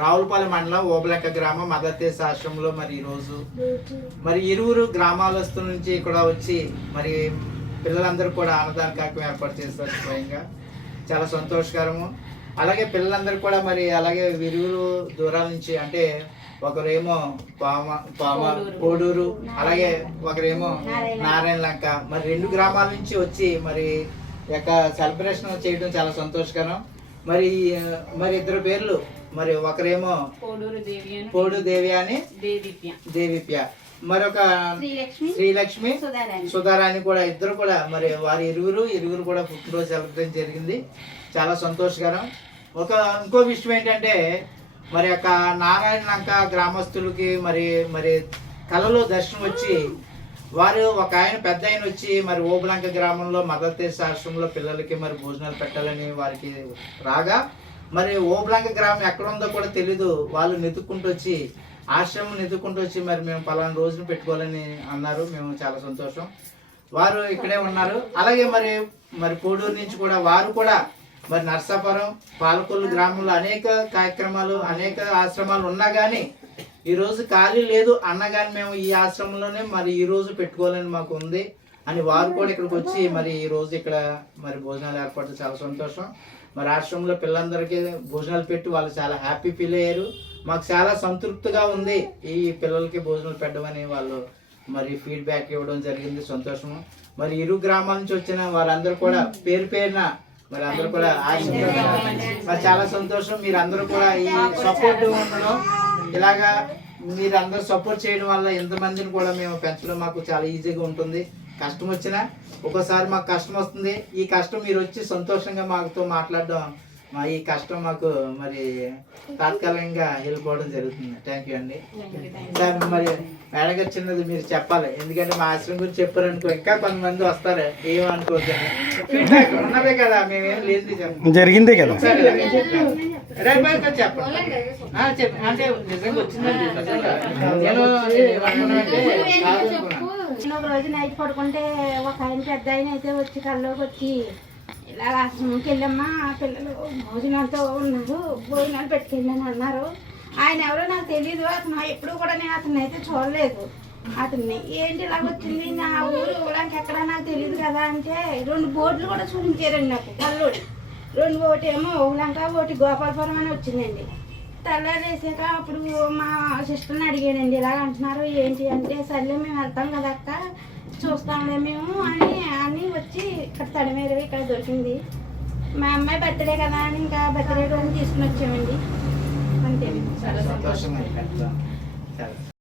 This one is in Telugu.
రావులపాలెం మండలం ఓబలెక్క గ్రామం మదర్తేస్ ఆశ్రమంలో మరి ఈరోజు మరి ఇరువురు గ్రామాలస్తుల నుంచి ఇక్కడ వచ్చి మరి పిల్లలందరూ కూడా అన్నదాన కార్యక్రమం ఏర్పాటు చేస్తారు స్వయంగా. చాలా సంతోషకరము. అలాగే పిల్లలందరూ కూడా మరి అలాగే ఇరువురు దూరాల నుంచి అంటే ఒకరేమో పామ పామ కోడూరు. అలాగే ఒకరేమో నారాయణ. లంక మరి రెండు గ్రామాల నుంచి వచ్చి మరి యొక్క సెలబ్రేషన్ చేయడం చాలా సంతోషకరం. మరి మరి ఇద్దరు పేర్లు మరి ఒకరేమో పోడు దేవి అని దేవిప్య. మరొక శ్రీలక్ష్మి శ్రీలక్ష్మి సుధారాణి. కూడా ఇద్దరు కూడా మరి వారి ఇరువురు ఇరువురు కూడా పుట్టినరోజు సెలబ్రేషన్ జరిగింది. చాలా సంతోషకరం. ఒక ఇంకో విషయం ఏంటంటే మరి యొక్క నారాయణ లంక గ్రామస్తులకి మరి మరి కళలో దర్శనం వచ్చి వారు ఒక ఆయన పెద్ద ఆయన వచ్చి మరి ఓబులంక గ్రామంలో మదర్తేస్ ఆశ్రమంలో పిల్లలకి మరి భోజనాలు పెట్టాలని వారికి రాగా మరి ఓబ్లాంక గ్రామం ఎక్కడ ఉందో కూడా తెలీదు. వాళ్ళు నెతుక్కుంటూ వచ్చి ఆశ్రమం నెతుక్కుంటూ వచ్చి మరి మేము పలానా రోజులు పెట్టుకోవాలని అన్నారు. మేము చాలా సంతోషం. వారు ఇక్కడే ఉన్నారు. అలాగే మరి మరి కోడూరు నుంచి కూడా వారు కూడా మరి నర్సాపురం పాలకొల్లు గ్రామంలో అనేక కార్యక్రమాలు అనేక ఆశ్రమాలు ఉన్నా కానీ ఈరోజు ఖాళీ లేదు అన్నగాని మేము ఈ ఆశ్రమంలోనే మరి ఈరోజు పెట్టుకోవాలని మాకు ఉంది. అని వారు కూడా ఇక్కడికి వచ్చి మరి ఈ రోజు ఇక్కడ మరి భోజనాలు ఏర్పాటు చాలా సంతోషం. మరి ఆశ్రమంలో పిల్లలందరికీ భోజనాలు పెట్టి వాళ్ళు చాలా హ్యాపీ ఫీల్ అయ్యారు. మాకు చాలా సంతృప్తిగా ఉంది ఈ పిల్లలకి భోజనాలు పెట్టమని వాళ్ళు మరి ఫీడ్బ్యాక్ ఇవ్వడం జరిగింది సంతోషము మరి ఇరు గ్రామాల నుంచి వచ్చిన వారందరూ కూడా పేరు పేరున మరి అందరూ కూడా ఆశీర్వాదం మరి చాలా సంతోషం. మీరు అందరూ కూడా ఈ సపోర్ట్ ఉండడం. ఇలాగా మీరు అందరూ సపోర్ట్ చేయడం వల్ల ఎంతమందిని కూడా మేము పెంచడం మాకు చాలా ఈజీగా ఉంటుంది. కష్టం వచ్చినా ఒక్కోసారి మాకు కష్టం వస్తుంది. ఈ కష్టం మీరు వచ్చి సంతోషంగా మాతో మాట్లాడడం మా ఈ కష్టం మాకు మరి తాత్కాలికంగా వెళ్ళిపోవడం జరుగుతుంది. థ్యాంక్ యూ అండి. సార్ మరి మేడం గారు చిన్నది మీరు చెప్పాలి. ఎందుకంటే మా ఆశ్రమం గురించి చెప్పారనుకో ఇంకా కొంతమంది వస్తారు. ఏమనుకోవద్దని ఫీడ్బ్యాక్ ఉన్నదే కదా మేమేం లేదు జరిగిందే కదా. చెప్పండి. చెప్పండి. అంటే నిజంగా వచ్చిందండి. నేను ఒక రోజు నైట్ పడుకుంటే ఒక ఆయన పెద్ద ఆయన అయితే వచ్చి కల్లోకి వచ్చి ఇలా ఆశ్రమంకి వెళ్ళమ్మా పిల్లలు భోజనాలతో ఉన్నారు భోజనాలు పెట్టుకెళ్ళని అన్నారు. ఆయన ఎవరో నాకు తెలియదు అతను ఎప్పుడు కూడా నేను అతన్ని అయితే చూడలేదు. అతన్ని ఏంటి ఇలా వచ్చింది? నా ఊరు ఇవ్వడానికి ఎక్కడ నాకు తెలియదు కదా అంటే రెండు బోర్డులు కూడా చూపించారండి నాకు కల్లుడు రెండు ఒకటి ఏమో ఊలంక ఒకటి గోపాలపురం అని వచ్చిందండి. తెల్లారేసాక అప్పుడు మా సిస్టర్ని అడిగానండి ఇలా అంటున్నారు ఏంటి అంటే సర్లే మేము వెళ్తాం కదా అక్క. చూస్తాంలే మేము అని అని వచ్చి ఇక్కడ తడిమేరవి ఇక్కడ దొరికింది. మా అమ్మాయి బర్త్డే కదా అని ఇంకా బర్త్డే రోజు తీసుకుని వచ్చామండి. అంతే.